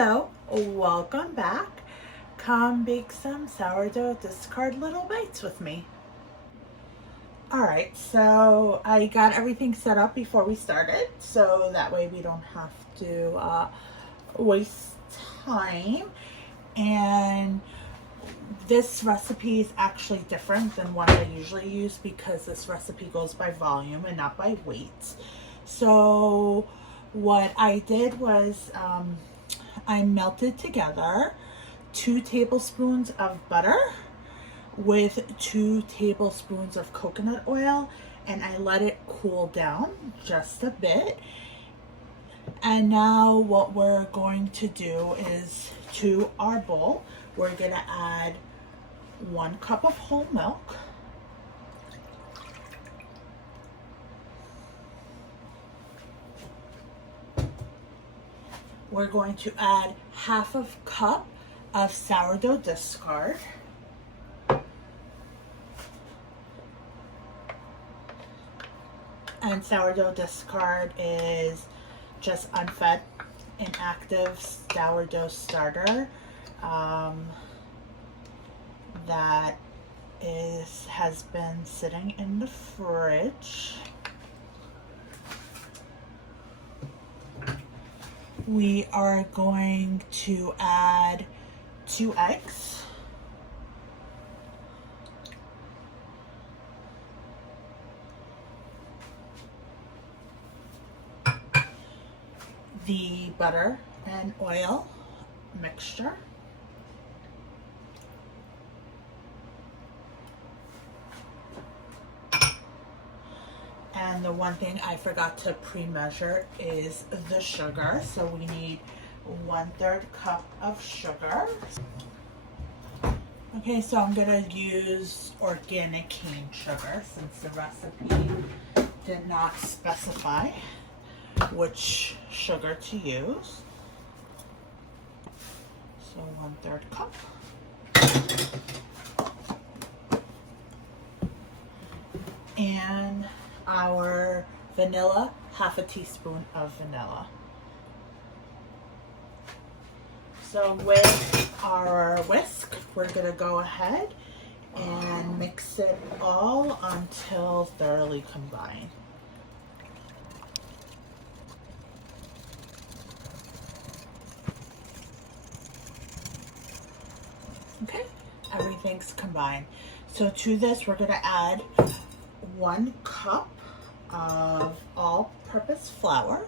Hello, welcome back. Come bake some sourdough discard little bites with me. Alright, so I got everything set up before we started, so that way we don't have to waste time. And this recipe is actually different than what I usually use because this recipe goes by volume and not by weight. So what I did was I melted together 2 tablespoons of butter with 2 tablespoons of coconut oil, and I let it cool down just a bit. And now what we're going to do is, to our bowl, we're going to add 1 cup of whole milk, we're going to add 1/2 cup of sourdough discard, and sourdough discard is just unfed, inactive sourdough starter that has been sitting in the fridge. We are going to add 2 eggs, the butter and oil mixture, and the one thing I forgot to pre-measure is the sugar. So we need 1/3 cup of sugar. Okay, so I'm gonna use organic cane sugar since the recipe did not specify which sugar to use. So 1/3 cup. And our vanilla, 1/2 teaspoon of vanilla. So with our whisk, we're gonna go ahead and mix it all until thoroughly combined. Okay, everything's combined. So to this, we're gonna add 1 cup of all-purpose flour,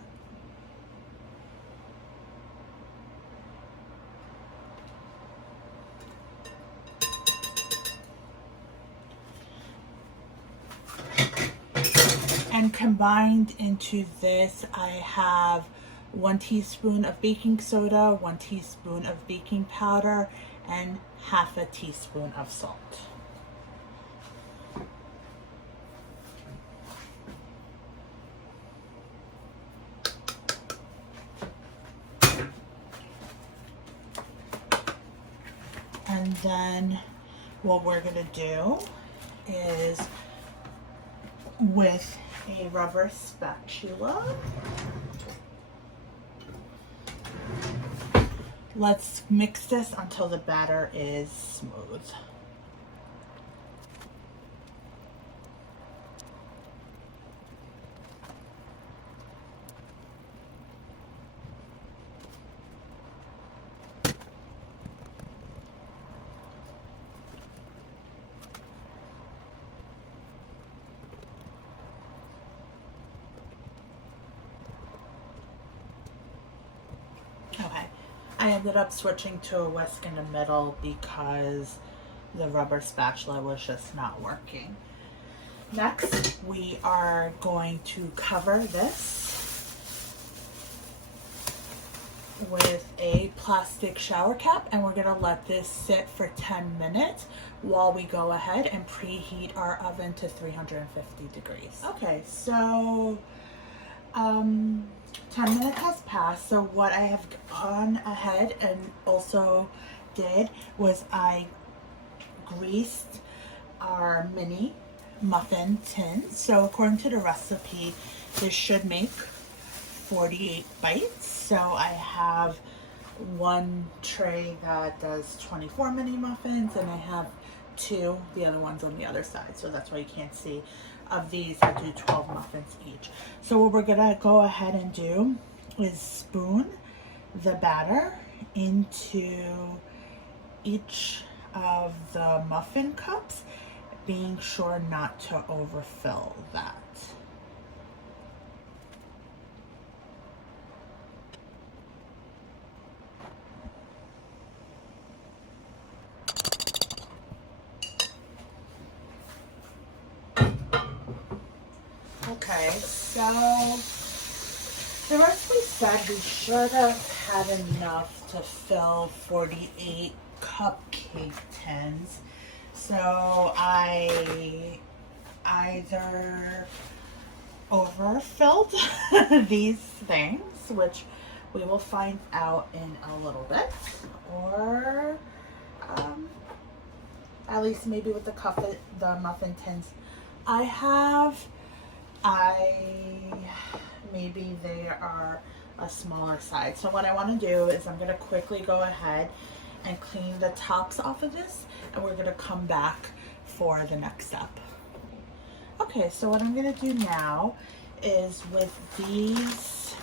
and combined into this I have 1 teaspoon of baking soda, 1 teaspoon of baking powder, and 1/2 teaspoon of salt. And then what we're gonna do is, with a rubber spatula, let's mix this until the batter is smooth. Okay, I ended up switching to a whisk in the middle because the rubber spatula was just not working. Next, we are going to cover this with a plastic shower cap, and we're gonna let this sit for 10 minutes while we go ahead and preheat our oven to 350 degrees. Okay, so 10 minutes has passed. So what I have gone ahead and also did was I greased our mini muffin tin. So according to the recipe, this should make 48 bites. So I have one tray that does 24 mini muffins, and I have two, the other one's on the other side, so that's why you can't see. Of these, I do 12 muffins each. So what we're gonna go ahead and do is spoon the batter into each of the muffin cups, being sure not to overfill that. Okay, so the recipe said we should have had enough to fill 48 cupcake tins. So I either overfilled these things, which we will find out in a little bit, or at least maybe with the muffin tins I have, maybe they are a smaller size. So what I want to do is I'm going to quickly go ahead and clean the tops off of this, and we're going to come back for the next step. Okay, so what I'm going to do now is with these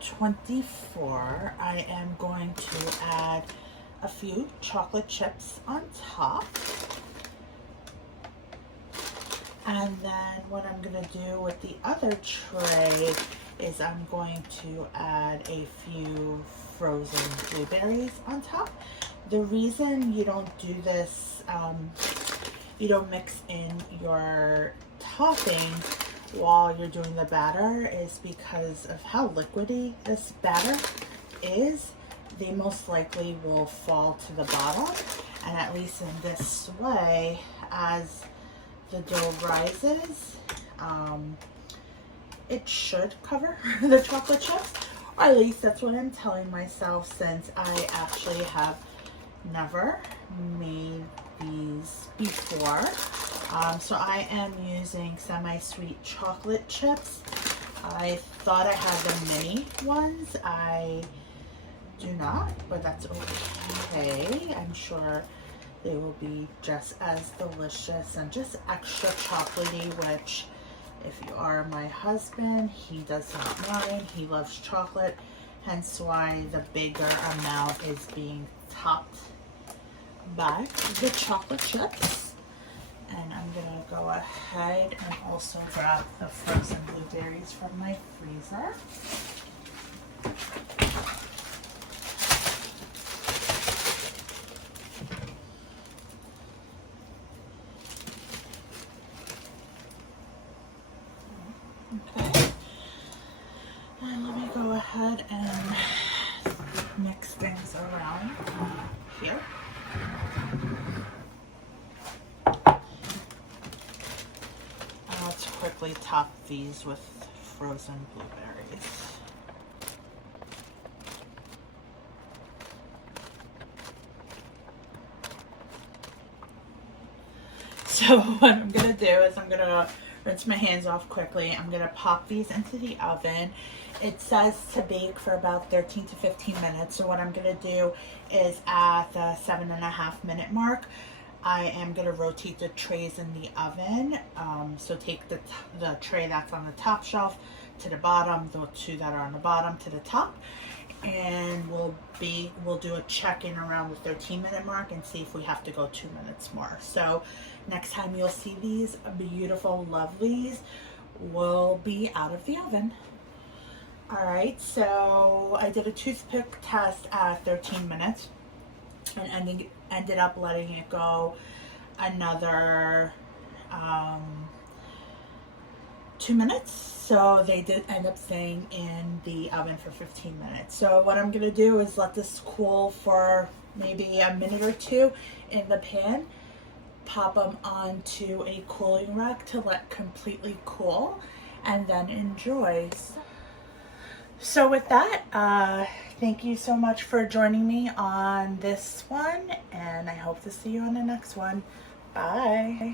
24, I am going to add a few chocolate chips on top. And then what I'm going to do with the other tray is I'm going to add a few frozen blueberries on top. The reason you don't do this, you don't mix in your topping while you're doing the batter, is because of how liquidy this batter is. They most likely will fall to the bottom, and at least in this way, as the dough rises, it should cover the chocolate chips, or at least that's what I'm telling myself, since I actually have never made these before. So I am using semi-sweet chocolate chips. I thought I had the mini ones. I do not, but that's okay. I'm sure they will be just as delicious and just extra chocolatey, which, if you are my husband, he does not mind. He loves chocolate, hence why the bigger amount is being topped by the chocolate chips. And I'm gonna go ahead and also grab the frozen blueberries from my freezer. Okay, and let me go ahead and mix things around here. Let's quickly top these with frozen blueberries. So what I'm gonna do is I'm gonna rinse my hands off quickly. I'm gonna pop these into the oven. It says to bake for about 13 to 15 minutes. So what I'm gonna do is at the 7.5 minute mark, I am gonna rotate the trays in the oven. So take the tray that's on the top shelf to the bottom, the two that are on the bottom to the top, and we'll do a check-in around the 13-minute mark and see if we have to go 2 minutes more. So next time you'll see these beautiful lovelies will be out of the oven. All right, so I did a toothpick test at 13 minutes and ended up letting it go another 2 minutes. So they did end up staying in the oven for 15 minutes. So what I'm gonna do is let this cool for maybe a minute or two in the pan, pop them onto a cooling rack to let completely cool, and then enjoy. So with that, thank you so much for joining me on this one, and I hope to see you on the next one. Bye.